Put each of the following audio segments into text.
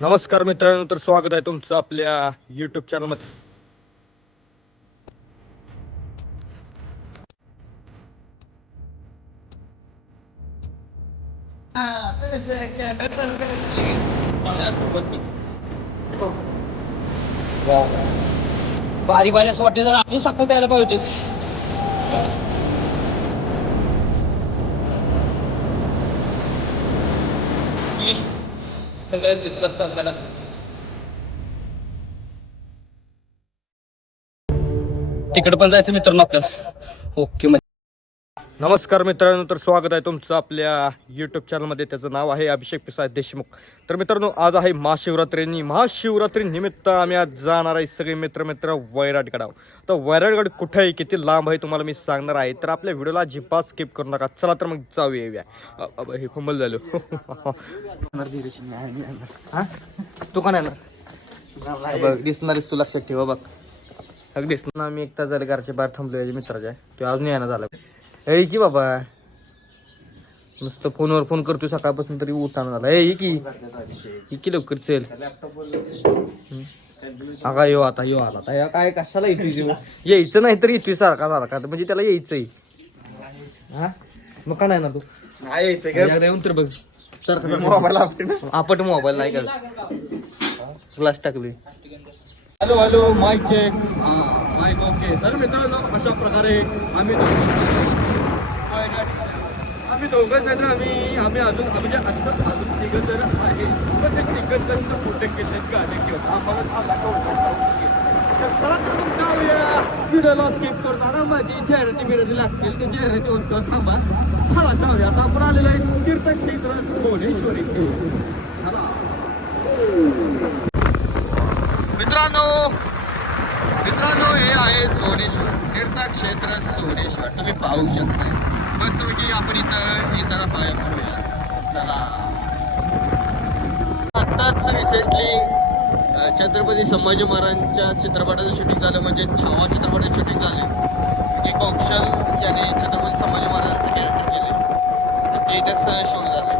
नमस्कार मित्रांनो, तर स्वागत आहे तुमचं आपल्या युट्यूब चॅनलमध्ये. बारी बारी असं वाटतं जर आपण साखर द्यायला पाहिजे. तिकडे पण जायचं मित्रांनो आपल्याला. ओके. नमस्कार मित्रांनो, तर स्वागत आहे तुमचं आपल्या युट्यूब चॅनलमध्ये. त्याचं नाव आहे अभिषेक प्रसाद देशमुख. तर मित्रांनो, आज आहे महाशिवरात्री निमित्त आम्ही आज जाणार आहे सगळे मित्र वैराटगडावर. तर वैराटगड कुठे आहे, किती लांब आहे, तुम्हाला मी सांगणार आहे. तर आपल्या व्हिडिओला अजिबात स्किप करू नका. चला तर मग जाऊया. हे फंबल झालो. तू कोण येणार दिसणारच, तू लक्षात ठेवा. बघ अगदी दिसणार. आम्ही एक तास झाले घरच्या बाहेर थांबलो मित्राच्या. तो अजून येणार झाला. ए की बाबा, नुसतं फोनवर फोन करतोय सकाळपासून तरी उठाणं झाला. ए की लवकर चल. अगा यो आता आला. काय कशाला येतोय? यायचं नाही तर येतोय सारखा म्हणजे त्याला यायचंय. हा मग का नाही ना तू येऊन तर बघ सारखा मोबाईल आपट मोबाईल नाही का क्लास टाकली. Hello mic check. Mic okay. तर मित्रांनो, अशा प्रकारे आम्ही दोघं जण आम्ही अजून तिघं जण आहे. पण ते तिघं जण फोटो केले गाणे घेऊन आम्हाला झाला तर चला तर मग जाऊया. व्हिडिओला स्किप करून आता माझी जाहिराती लागतील. ते जाहिराती होतो थांबा. चला जाऊया. आता आपण आलेलो आहे तीर्थक्षेत्र सोनेश्वरी. चला मित्रांनो, हे आहे सोनेश्वर तीर्थक्षेत्र सोनेश्वर. तुम्ही पाहू शकताय मस्तपैकी. आपण इथं पाया पडूया. चला. आत्ताच रिसेंटली छत्रपती संभाजी महाराजांच्या चित्रपटाचं शूटिंग झालं, म्हणजे छावा चित्रपटाचं शूटिंग झालं. एक ऑप्शन ज्याने छत्रपती संभाजी महाराजांचं कॅरेक्टर केले, तर ते इथंच शूट झालं.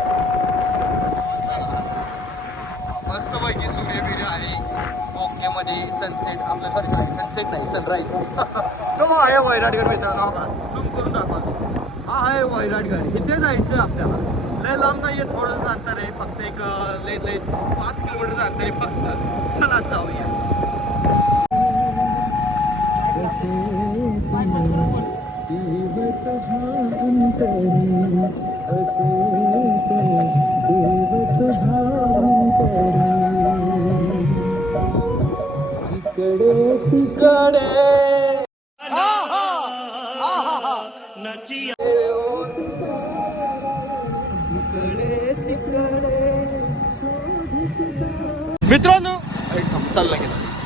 मस्तपैकी सूर्यबीर आहे. ओके मध्ये सनसेट आपलं सॉरी सनसेट नाही, सनराईज. तो आहे वैराटगड मित्रांनो. झूम करून दाखवा. हा आहे वैराटगड. इथे जायचं आपल्याला. लय लांब नाहीये, थोडंसं अंतर आहे. फक्त एक लय 5 किलोमीटरचं अंतर आहे फक्त. चला जाऊया. तिकडे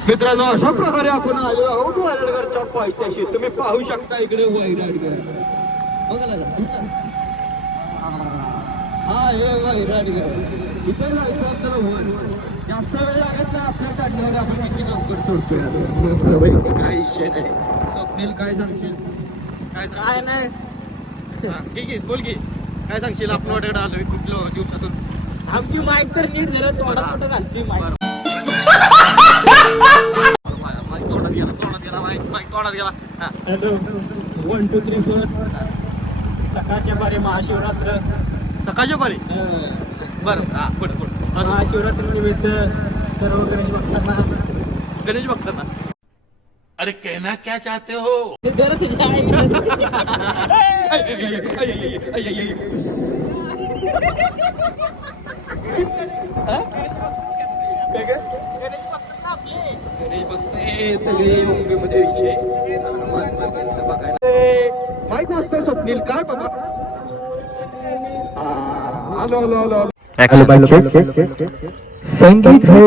मित्रांनो, अशा प्रकारे आपण आलो आहोत वैराटगडच्या पायथ्याशी. तुम्ही पाहू शकता इकडे वैराटगड. हा हे वैराटगड. इथे जायचं आपल्याला वर. जास्त वेळ लागत नाही आपल्या चढण्यावर. आपण किती लवकर सोडतोय. काय विषय नाही. स्वप्नील काय सांगशील? काय नाही. ठीक आहे, बोल की काय सांगशील? आपण वाटेकडे आलोय कुठल्या दिवसातून. आमची माईक तर नीट जरा तोंडात कुठं घालती. माईक तोंडात गेला. हॅलो 1 2 3 4. सकाळच्या बारे महाशिवरात्र. सकाळच्या बारे बरं. हा पुढे महाशिवरात्री निमित्त सर्व गणेश भक्तांना अरे कहना क्या चाहते हो? माईक वाजतोय स्वप्नील. काय बाबा? हॅलो संगीत है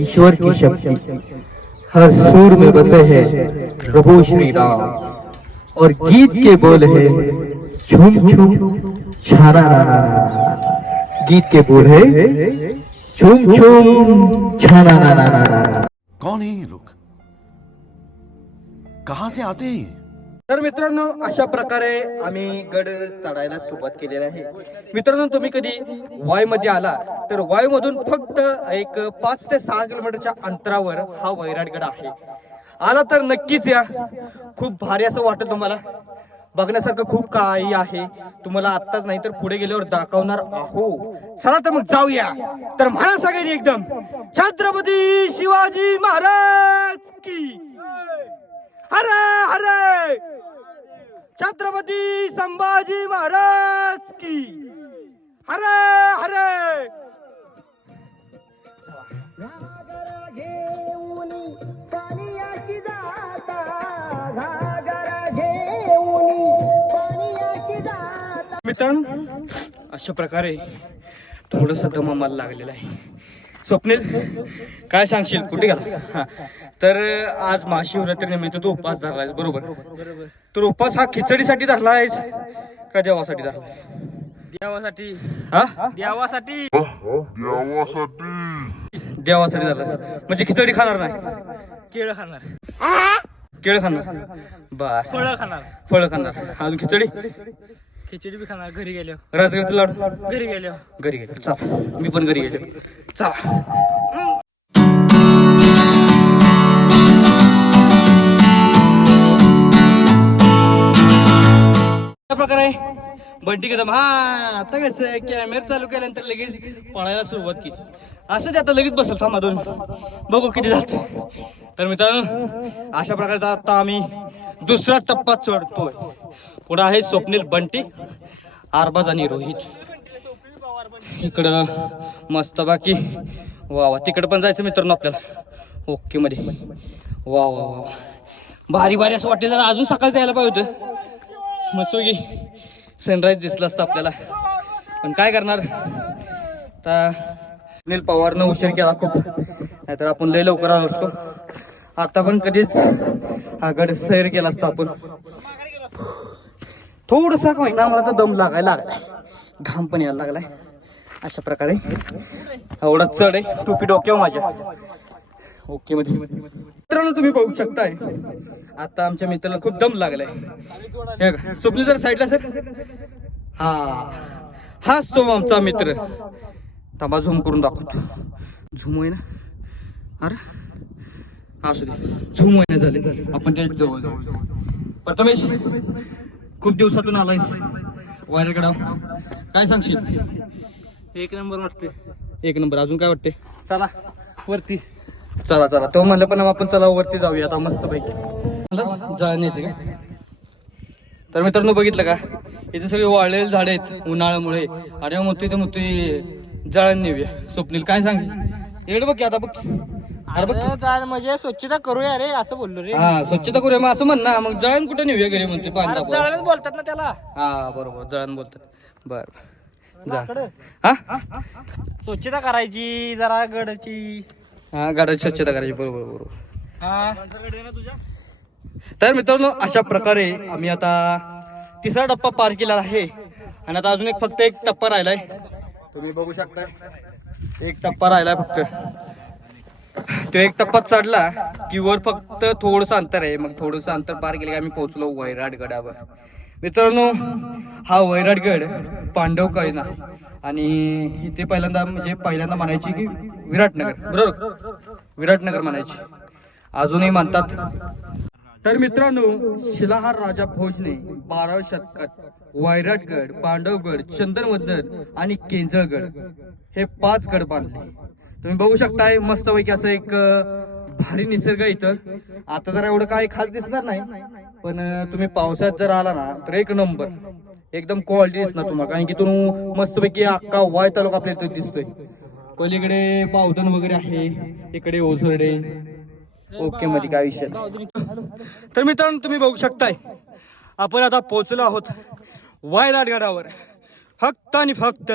ईश्वर की शक्ति, हर सुर में बसे हैं प्रभु श्री राम, और गीत के बोल है झूम झूम छाना ना. गीत के बोल है झूम झूम छाना ना. कौन है ये लोग? कहां से आते हैं? तर मित्रांनो अशा प्रकारे आम्ही गड चढायला सुरुवात केलेली आहे. मित्रांनो तुम्ही कधी वाय मध्ये आला तर वाय मधून फक्त एक 5 ते 6 किलोमीटरच्या अंतरावर हा वैराटगड आहे. आला तर नक्कीच या, खूप भारी असं वाटेल तुम्हाला. बघण्यासारखं खूप काही आहे, तुम्हाला आत्ताच नाही तर पुढे गेल्यावर दाखवणार आहो. चला तर मग जाऊया. तर म्हणा सगळ्यांनी एकदम छत्रपती शिवाजी महाराज की हरे हरे, छत्रपती संभाजी महाराज की हरे हरे. मित्रांनो अशा प्रकारे थोडस दम आम्हाला लागलेला आहे. स्वप्नील काय सांगशील, कुठे गेला? हा, तर आज महाशिवरात्री निमित्त तू उपवास धरलायस, बरोबर? तर उपवास हा खिचडीसाठी धरलायस का देवासाठी धरलायस? देवासाठी. हा, देवासाठी. देवासाठी धरलायस म्हणजे खिचडी खाणार नाही, केळ खाणार. केळ खाणार, बर. फळं खाणार. फळं खाणार, अजून खिचडी? खिचडी बी खाणार घरी गेल्यावर. राजगडचं लाडू घरी गेल्यावर. घरी गेलो. चला मी पण घरी गेलो. चला. प्रकारे बंटी कदम हा आता कसं कॅमेरा चालू केल्यानंतर लगेच पळायला सुरुवात केली. असं ते आता लगेच बसल, थांबा दोन बघू किती जात. तर मित्रांनो अशा प्रकारे आता आम्ही दुसरा टप्पा चढतोय. पुढे आहे स्वप्नील, बंटी, आरबाज आणि रोहित. इकडं मस्त बाकी वा वा, तिकडं पण जायचं मित्रांनो आपल्याला. ओके मध्ये वा वा वा, भारी भारी असं वाटते. जरा अजून सकाळी जायला पाहिजे होतं, मस्त की सनराईज दिसलं असतं आपल्याला. पण काय करणार, आता सुनील पवारनं उशीर केला खूप, नाहीतर आपण लय लवकर आलो असतो. आता पण कधीच हा गड सैर केला असतो आपण. थोडसा का होईना मला तर दम लागायला लागलाय, घाम पण यायला लागलाय. अशा प्रकारे एवढा चढ आहे, टोपी डोक्यावर माझ्या. ओके मध्ये मित्रांनो तुम्ही बघू शकताय आता आमच्या मित्राला खूप दम लागलाय. हे का स्वप्नील जर साईडला सर, हा हाच तो आमचा मित्र. थांबा झूम करून दाखवतो. झूम होईना, अरे असू दे, झूम होईना झाले. आपण त्याच जवळ प्रथमेश, खूप दिवसातून आलायस वायरगडावर, काय सांगशील? एक नंबर वाटते. एक नंबर. अजून काय वाटते? चला वरती. चला चला, तो म्हणलं पण आपण चला वरती जाऊया आता मस्त पैकी. जाण्याचे का? तर मित्रांनो बघितलं का, इथे सगळे वाळलेले झाडे आहेत उन्हाळ्यामुळे, आणि मग तिथे मग ते जळण नेऊया. स्वप्नील काय सांग, इकडे बघ की आता, बघ अरे बघ. म्हणजे स्वच्छता करूया रे, असं बोललो रे. हा स्वच्छता करूया मग असं म्हण ना. मग जळण कुठे नेऊया घरी म्हणते, पाणी तापवायला. जळण बोलतात ना त्याला. हा बरोबर, जळण बोलतात. बर जा. हा स्वच्छता करायची जरा गडची. हा गाड्याची स्वच्छता करायची, बरोबर बरोबर. हा, तर मित्रांनो अशा प्रकारे आम्ही आता तिसरा टप्पा पार केला आहे, आणि आता अजून फक्त एक टप्पा राहिलाय. तुम्ही बघू शकता, एक टप्पा राहिलाय फक्त. तो एक टप्पा चढला की वर फक्त थोडस अंतर आहे. मग थोडस अंतर पार केलं की आम्ही पोहोचलो वैराटगडावर. मित्रांनो हा वैराटगड पांडवकालीन आहे, आणि इथे पहिल्यांदा म्हणायची की विराटनगर, बरोबर? विराटनगर म्हणायची, अजूनही म्हणतात. तर मित्रांनो शिलाहार राजा भोजने 12व्या शतकात वैराटगड, पांडवगड, चंदनवदन आणि केंजळगड हे 5 गड बांधले. तुम्ही बघू शकताय मस्तपैकी असं एक भारी निसर्ग इथं. आता जरा एवढं काही खास दिसणार नाही, पण तुम्ही पावसात जर आला ना तर एक नंबर एकदम क्वालिटी दिसणार तुम्हाला. कारण की तुम्ही मस्तपैकी अख्खा वाय तालुका आपल्या इथं दिसतोय. पलीकडे बावधन वगैरे आहे, इकडे ओझरडे. ओके मध्ये काय विषय. तर मित्रांनो तुम्ही बघू शकताय आपण आता पोहोचलो आहोत वैराटगडावर. फक्त आणि फक्त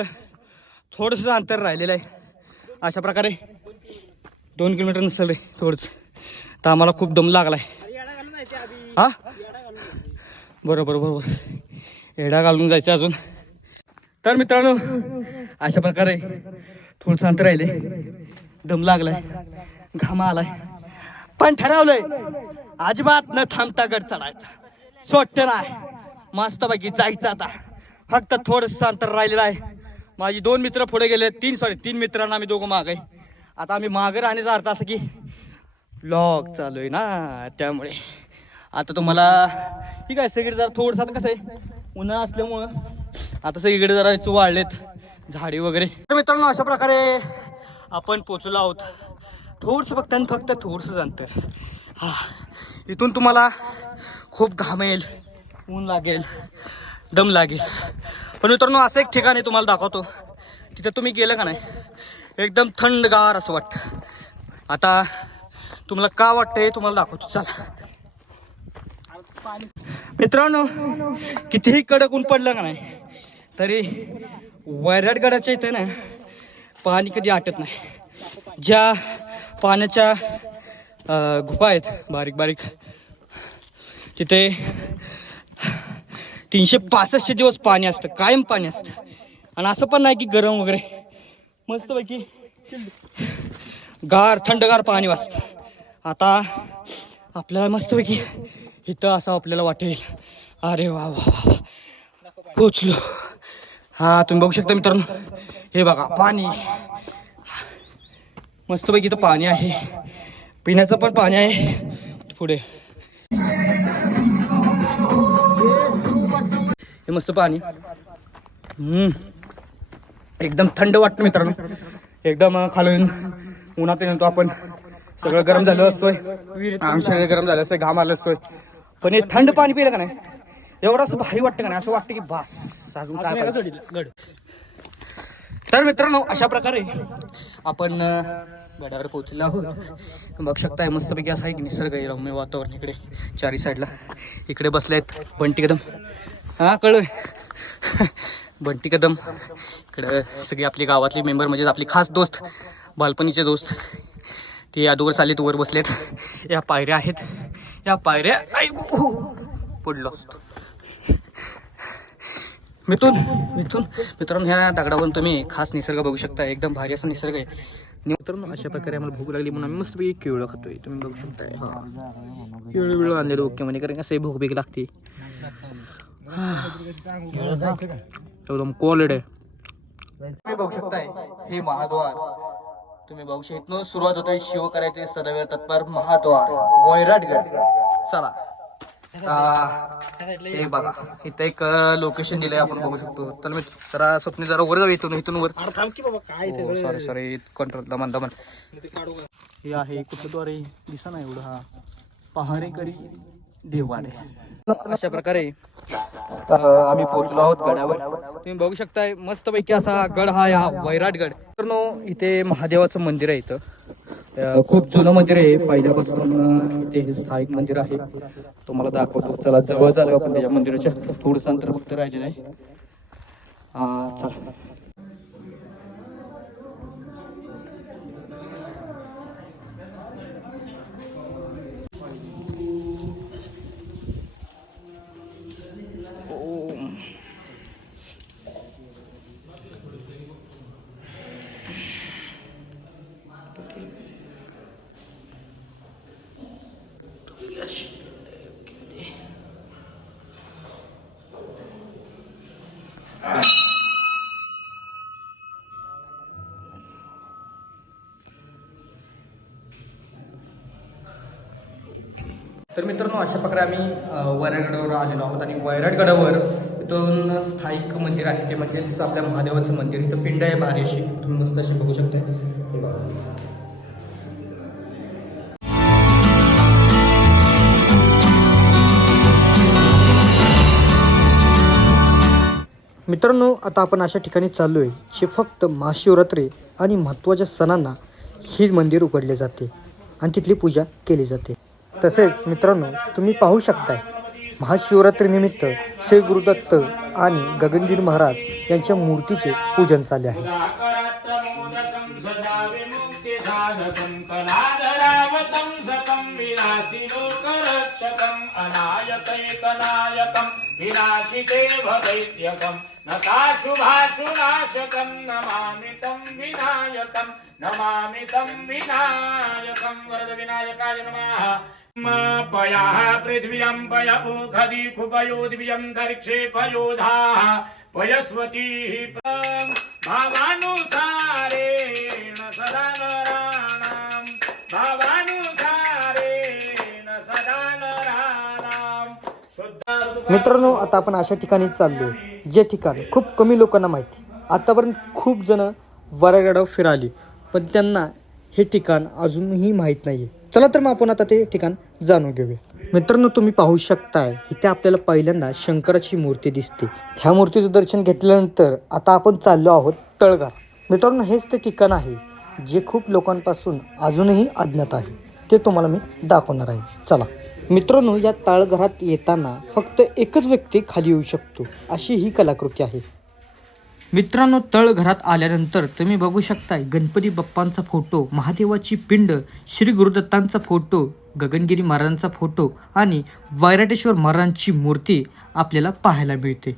थोडस अंतर राहिलेलं आहे. अशा प्रकारे 2 किलोमीटर नसेल रे थोडंच. तर आम्हाला खूप दम लागलाय. हा बरोबर बरोबर, एडा घालून जायचं अजून. तर मित्रांनो अशा प्रकारे थोडंसं अंतर राहिले, दम लागलाय, घामा आलाय, पण ठरवलंय अजिबात न थांबता गड चढायचा. सोडते नाही, मस्त पैकी जायचं आता. फक्त थोडंसं अंतर राहिलेलं आहे. माझी 2 मित्र पुढे गेले, 3 मित्रांना आम्ही दोघं मागे. आता आम्ही मागे राहण्याचा अर्थ असं की ब्लॉग चालू आहे ना, त्यामुळे आता तुम्हाला ठीक आहे. सगळीकडे जरा थोडंसं आता कसं आहे, उन्हाळा असल्यामुळं आता सगळीकडे जरा वाढलेत झाडे वगैरे. तर मित्रांनो, अशा प्रकारे आपण पोचलो आहोत. थोडंसं फक्त आणि फक्त थोडंसं अंतर. हा, इथून तुम्हाला खूप घाम येईल, ऊन लागेल, दम लागेल. पण मित्रांनो, असं एक ठिकाण आहे तुम्हाला दाखवतो. तिथं तुम्ही गेलं का नाही, एकदम थंडगार असं वाटतं. आता तुम्हाला का वाटतंय तुम्हाला दाखवतो, चला. मित्रांनो, कितीही कडक ऊन पडलं का नाही तरी वैराटगडाच्या इथे ना पाणी कधी आटत नाही. ज्या पाण्याच्या गुफा आहेत बारीक बारीक, तिथे 365 दिवस पाणी असतं, कायम पाणी असतं. आणि असं पण नाही की गरम वगैरे, मस्तपैकी थंडगार पाणी वाजतं. आता आपल्याला मस्तपैकी इथं असं आपल्याला वाटेल, अरे वा वा वा पोचलो. हा, तुम्ही बघू शकता मित्रांनो, हे बघा पाणी, मस्तपैकी इथं पाणी आहे, पिण्याचं पण पाणी आहे पुढे. हे मस्त पाणी, एकदम थंड वाटतं मित्रांनो. एकदम खालून उन्हात येतो आपण, सगळं गरम झालं असतोय, शरीर गरम झालं असतोय, घाम आलं असतोय. पण हे थंड पाणी पिलं का नाही, एवढं असं भारी वाटतं का नाही, असं वाटतं की बास अजून काय पाहिजे. तर मित्रांनो, अशा प्रकारे आपण गडावर पोहोचलो आहोत. बघू शकताय मस्तपैकी असं आहे की निसर्ग आहे, रम्य वातावरण इकडे चारी साईडला. इकडे बसले आहेत बंटी कदम, हा कळलं बंटी कदम. इकडे सगळी आपली गावातली मेंबर, म्हणजे आपली खास दोस्त, बालपणीचे दोस्त, ते अदोगर चालीत वर बसलेत. या पायऱ्या आहेत, या पायऱ्या पडलो असतो. मित्रांनो, ह्या दगडावरून तुम्ही खास निसर्ग बघू शकता, एकदम भारी असा निसर्ग आहे. मित्रांनो, अशा प्रकारे आम्हाला भूक लागली म्हणून आम्ही मस्तपैकी केळं खातोय, तुम्ही बघू शकताय. हा, केळं आणलेलं ओके म्हणजे, कारण कसं भूक बीक लागते. एकदम क्वालिटी आहे. तुम्ही बघू शकताय हे महाद्वार, तुम्ही बघू शकता. इथनं सुरुवात होतोय शिव करायचे सदैव तत्पर महाद्वार वैराटगड. चला, एक बघा इथं एक लोकेशन दिलंय, आपण बघू शकतो. तर मी जरा स्वप्नी जरा वर जाऊ, इथून वर. सॉरी कंट्रोल, दमन. हे आहे कुठलं द्वारे दिसा ना एवढं. हा, पहारेकरी देवालय. अशा प्रकारे आम्ही पोहोचलो आहोत गडावर. तुम्ही बघू शकताय मस्तपैकी असा गड हा या वैराटगड. तर इथे महादेवाचं मंदिर आहे. इथं खूप जुनं मंदिर आहे, पहिल्यापासून इथे स्थायिक मंदिर आहे. तुम्हाला दाखवतो, चला जवळ झालं आपण त्याच्या मंदिराच्या. थोडंसं अंतर फक्त राहिलेलं आहे. चला, तर मित्रांनो, अशा प्रकारे आम्ही वैराटगडावर आलेलो आहोत. आणि वैराटगडावर इथून स्थायिक मंदिर आहे, ते म्हणजे आपल्या महादेवाचं मंदिर. इथं पिंड आहे भारी अशी, तुम्ही मस्त अशी बघू शकता. हे बघा, मित्रांनो, आता आपण अशा ठिकाणी चाललो आहे जे फक्त महाशिवरात्री आणि महत्त्वाच्या सणांना हे मंदिर उघडले जाते आणि तिथली पूजा केली जाते. तसेच मित्रांनो, तुम्ही पाहू शकताय महाशिवरात्रीनिमित्त श्री गुरुदत्त आणि गगनगिरी महाराज यांच्या मूर्तीचे पूजन चालले आहे. नमामि तं विनायकं वरद विनायकाय नमः पयाः पृथ्व्यां पय ओखदी खुपयोद्वियन्तरिक्षे पयोधाः पयस्वतीः भावानुसारेण सदा नराणां भावानुसारेण सदा नराणां शुद्ध मित्रांनो, आता आपण अशा ठिकाणी चाललोय जे ठिकाण खूप कमी लोकांना माहिती. आतापर्यंत खूप जण वरागडावर फिराली पण त्यांना हे ठिकाण अजूनही माहीत नाही आहे. चला तर मग आपण आता ते ठिकाण जाणून घेऊया. मित्रांनो, तुम्ही पाहू शकताय इथे आपल्याला पहिल्यांदा शंकराची मूर्ती दिसते. ह्या मूर्तीचं दर्शन घेतल्यानंतर आता आपण चाललो आहोत तळघर. मित्रांनो, हेच ते ठिकाण आहे जे खूप लोकांपासून अजूनही अज्ञात आहे. ते तुम्हाला मी दाखवणार आहे. चला मित्रांनो, या तळघरात येताना फक्त एकच व्यक्ती खाली येऊ शकतो अशी ही कलाकृती आहे. मित्रांनो, तळघरात आल्यानंतर तुम्ही बघू शकताय गणपती बाप्पांचा फोटो, महादेवाची पिंड, श्री गुरुदत्तांचा फोटो, गगनगिरी महाराजांचा फोटो आणि वैराटेश्वर महाराजांची मूर्ती आपल्याला पाहायला मिळते.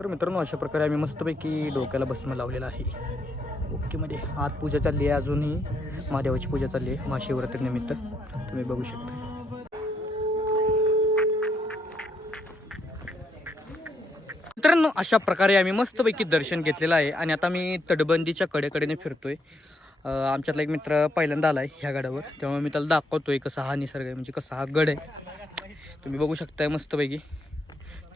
तर मित्रांनो, अशा प्रकारे आम्ही मस्तपैकी डोक्याला भस्म लावलेला आहे. ओकेमध्ये आत पूजा चालली आहे. अजूनही महादेवाची पूजा चालली आहे महाशिवरात्री निमित्त. तुम्ही बघू शकता. मित्रांनो, अशा प्रकारे आम्ही मस्तपैकी दर्शन घेतलेलं आहे आणि आता मी तटबंदीच्या कडेकडेने फिरतोय. आमच्यातला एक मित्र पहिल्यांदा आला आहे ह्या गडावर, त्यामुळे मी त्याला दाखवतोय कसा हा निसर्ग आहे, म्हणजे कसा हा गड आहे. तुम्ही बघू शकताय मस्तपैकी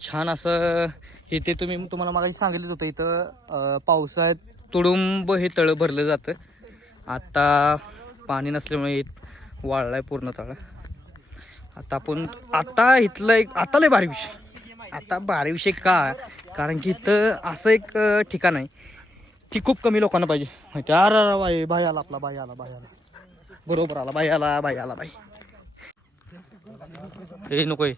छान असं इथे. तुम्हाला मागाशी सांगितलंच होतं इथं पावसाळ्यात तुडुंब हे तळं भरलं जातं. आता पाणी नसल्यामुळे वाळलं आहे पूर्ण तळं. आता इथलं आता लय भारी विषय. आता भारी विषय का, कारण की इथं असं एक ठिकाण आहे ती खूप कमी लोकांना पाहिजे माहिती. अरे बाई आला आपला, बाई आला बरोबर आला, बाई आला हे नको आहे.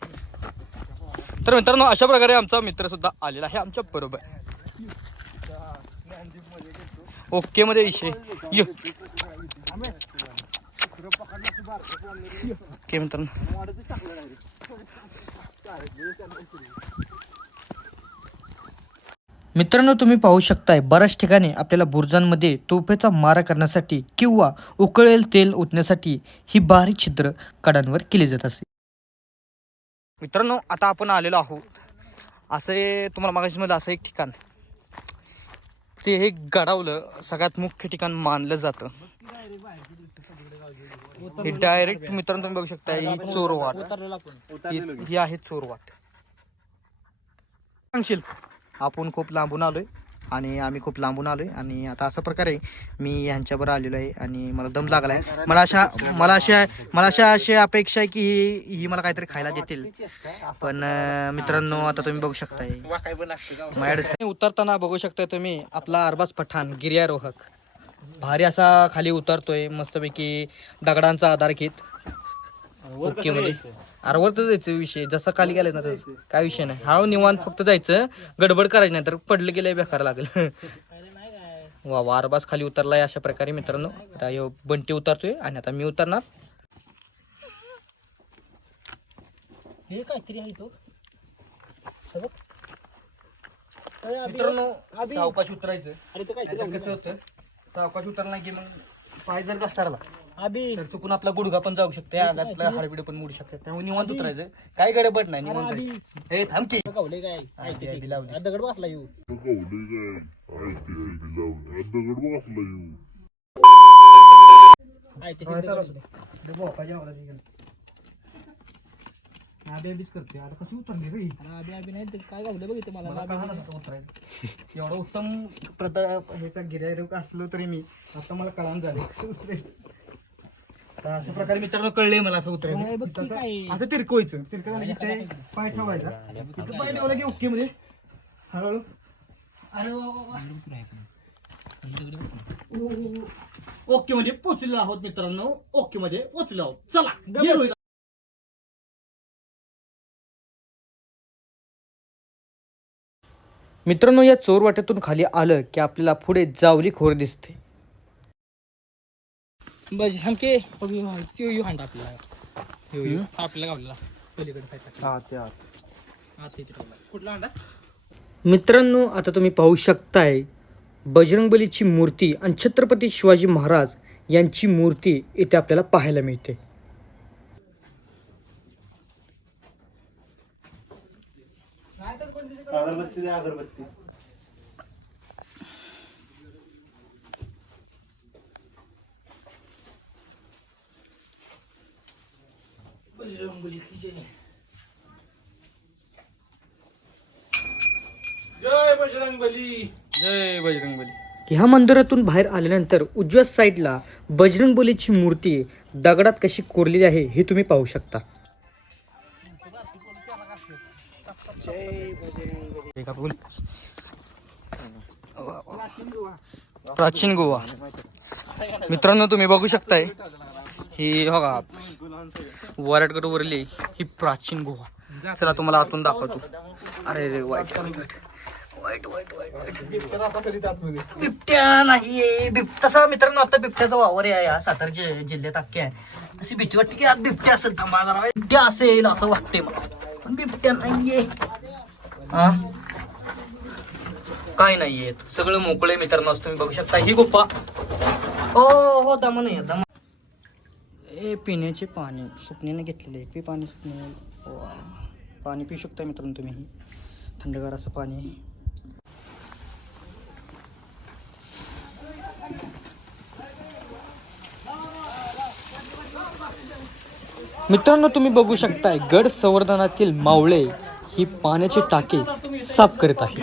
तर मित्रांनो, अशा प्रकारे आमचा मित्र सुद्धा आलेला आहे आमच्या बरोबर. ओके मध्ये विषय ओके मित्रांनो. मित्रांनो, तुम्ही पाहू शकताय बऱ्याच ठिकाणी आपल्याला बुरुजांमध्ये तोफेचा मारा करण्यासाठी किंवा उकळेल तेल ओतण्यासाठी ही बारीक छिद्र कडांवर केली जात असते. मित्रांनो, आता आपण आलेलो आहोत असे तुम्हाला मागाशी म्हणलं असं एक ठिकाण. ते हे गडावलं सगळ्यात मुख्य ठिकाण मानलं जातं. हे डायरेक्ट मित्रांनो तुम्ही बघू शकता ही चोरवाट ही आहे चोरवाट. सांगशील आपण खूप लांबून आलोय आणि आम्ही खूप लांबून आलोय आणि आता अशा प्रकारे मी यांच्यावर आलेलो आहे आणि मला दम लागलाय. मला अशी अपेक्षा आहे की ही मला काहीतरी खायला देतील. पण मित्रांनो, आता तुम्ही बघू शकताय माझ्याकडे उतरताना बघू शकताय तुम्ही आपला अरबाज पठाण गिर्यारोहक भारी असा खाली उतरतोय मस्तपैकी दगडांचा आधार घेत. ओके मध्ये आरवरच जायचं विषय जसा खाली गेलाय ना तसं काय विषय नाही. हळू निवांत फक्त जायचं, गडबड करायची नाही तर पडलं गेलंय बेकार लागेल. वा अरबाज खाली उतरलाय अशा प्रकारे मित्रांनो. आता ह्यो बंटी उतरतोय आणि आता मी उतरणार. हे काहीतरी आहे तो मित्रांनो, सावकाश उतरायचं. कसं होतं सावकाश उतरला की मग पाय जर घसरला तर चुकून आपला गुडघा पण जाऊ शकते, आपला हाडबिड पण मोडू शकते. त्यामुळे निवांत उतरायचं, काही गडबड नाही. निवांत हे थांब की दगड बसला येऊ. करते आता कशी उतरली रे नाही काय गावलं बघ मला एवढा उत्तम ह्याचा गिर्यारोहक असलो तरी मी आता मला कळान झाले अशा प्रकारे मित्रांनो कळले मला असं उतरायचं. असं तिरकवायचं, तिरकं झालं की ते पाय ठेवायचा. पाय ठेवला की ओके मध्ये हळूहळू. अरे ओके मध्ये पोचलेलो आहोत मित्रांनो. ओके मध्ये पोचलो आहोत. चला मित्रांनो, या चोरवाट्यातून खाली आलं की आपल्याला पुढे जावली खोर दिसते. बस हमके यू हांडा आपल्याला गावलेला पलीकडे कुठला हांडा मित्रांनो, आता तुम्ही पाहू शकताय बजरंगबलीची मूर्ती आणि छत्रपती शिवाजी महाराज यांची मूर्ती इथे आपल्याला पाहायला मिळते. जय बजरंगबली. जय बजरंगबली. ह्या मंदिरातून बाहेर आल्यानंतर उजव्या साईडला बजरंगबलीची मूर्ती दगडात कशी कोरलेली आहे हे तुम्ही पाहू शकता. प्राचीन गोवा मित्रांनो, तुम्ही बघू शकताय ही बघा वराटगड वरली ही प्राचीन गोवा. चला तुम्हाला आतून दाखवतो. अरे रे वाईट वाईट वाईट वाईट वाईट बिबट्या नाहीये. तसा मित्रांनो आता बिबट्याचा वावर आहे या सातारा जिल्ह्यात अख्ख्या आहे. अशी भीती वाटते की आज बिबट्या असेल. थांबा जरा, बिबट्या असेल असं वाटतंय मला, पण बिबट्या नाहीये. हा काय नाहीये, सगळं मोकळे मित्रांनो. तुम्ही बघू शकता ही गुफा. हो दमा नाही दमा. हे पिण्याचे पाणी सुकणीने घेतलेले आहे. पाणी सुकणे पाणी पिऊ शकता मित्रांनो तुम्ही. थंडगार असं पाणी. मित्रांनो, तुम्ही बघू शकताय गड संवर्धनातील मावळे ही पाण्याची टाकी साफ करत आहे.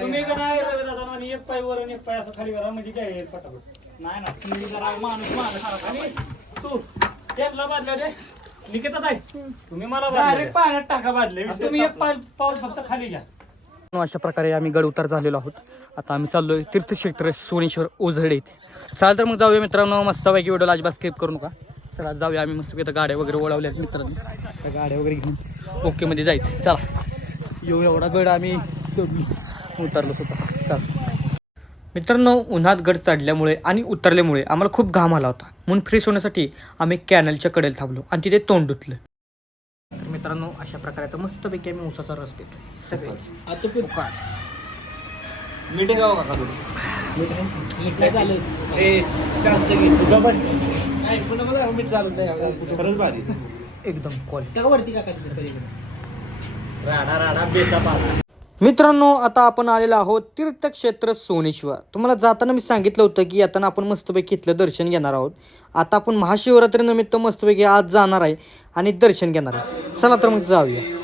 तुम्ही का नाही दादा, आणि एक पाय वर आणि एक पाय असं खाली करा म्हणजे काय आहे पटापट. नाही ना, तुम्ही जरा माणूस आणि तू टेपला बादल्या दे निकेतात आहे. तुम्ही मला डायरेक्ट पाण्यात टाका बादले. तुम्ही एक पाऊल फक्त खाली घ्या. अशा प्रकारे आम्ही गड उतार झालेलो आहोत. आता आम्ही चाललोय तीर्थक्षेत्र सोनेश्वर ओझरडे इथे. चाल तर मग जाऊया मित्रांनो. मस्तपैकी व्हिडिओला अजिबात स्किप करू नका. चला जाऊया. आम्ही मस्त इथं गाड्या वगैरे ओढवल्या मित्रांनो. त्या गाड्या वगैरे घेऊन ओके मध्ये जायचं. चला येऊ. एवढा गड आम्ही उतरलो होता. चला मित्रांनो, उन्हात गड चढल्यामुळे आणि उतरल्यामुळे आम्हाला खूप घाम आला होता. म्हणून फ्रेश होण्यासाठी आम्ही कॅनलच्या कडेला थांबलो आणि तिथे तोंड धुतलं. तर मित्रांनो, अशा प्रकारे आता मस्तपैकी आम्ही ऊसाचा रस पितो सगळे. मिठे गाव का खरंच भारी एकदम क्वालिटी. राडा बेचा पाला. मित्रांनो, आता आपण आलेलो आहोत तीर्थक्षेत्र सोनेश्वर. तुम्हाला जाताना मी सांगितलं होतं की येताना आपण मस्तपैकी इथलं दर्शन घेणार आहोत. आता आपण महाशिवरात्रीनिमित्त मस्तपैकी आज जाणार आहे आणि दर्शन घेणार आहे. चला तर मग जाऊया.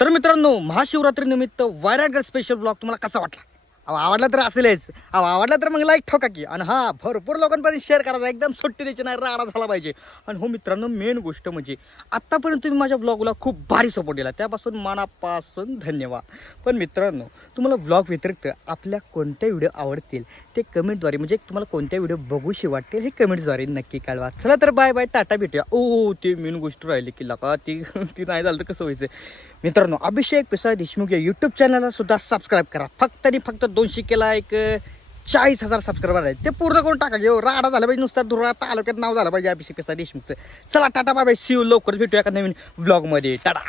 तर मित्रांनो, महाशिवरात्रीनिमित्त वायरागड स्पेशल ब्लॉग तुम्हाला कसा वाटला? आवडला तर असेलच. आवडला तर मग लाईक ठोका की. आणि हा भरपूर लोकांपर्यंत शेअर करायचा. एकदम सुट्टी द्यायची नाही, राडा झाला पाहिजे. आणि हो मित्रांनो, मेन गोष्ट म्हणजे आत्तापर्यंत तुम्ही माझ्या ब्लॉगला खूप भारी सपोर्ट दिला, त्यापासून मनापासून धन्यवाद. पण मित्रांनो, तुम्हाला ब्लॉग व्यतिरिक्त आपल्या कोणत्या व्हिडिओ आवडतील ते कमेंटद्वारे, म्हणजे तुम्हाला कोणत्या व्हिडिओ बघूशी वाटतील हे कमेंटद्वारे नक्की कळवा. चला तर बाय बाय, टाटा, भेटूया. ते मेन गोष्ट राहिली की लका ती नाही झालं तर कसं व्हायचं. मित्रांनो, अभिषेक पिसाळ देशमुख या यूट्यूब चॅनलला सुद्धा सबस्क्राईब करा. फक्त आणि फक्त 200 केला एक 40,000 सबस्क्रायबर आहेत, ते पूर्ण करून टाका. घेऊ राडा झाला पाहिजे, नुसता धुरा तालुक्यात नाव झालं पाहिजे अभिषेक पिसाळ देशमुखचं. चला tata bye bye, see you. लवकरच भेटूया एका नवीन व्लॉगमध्ये. टाटा.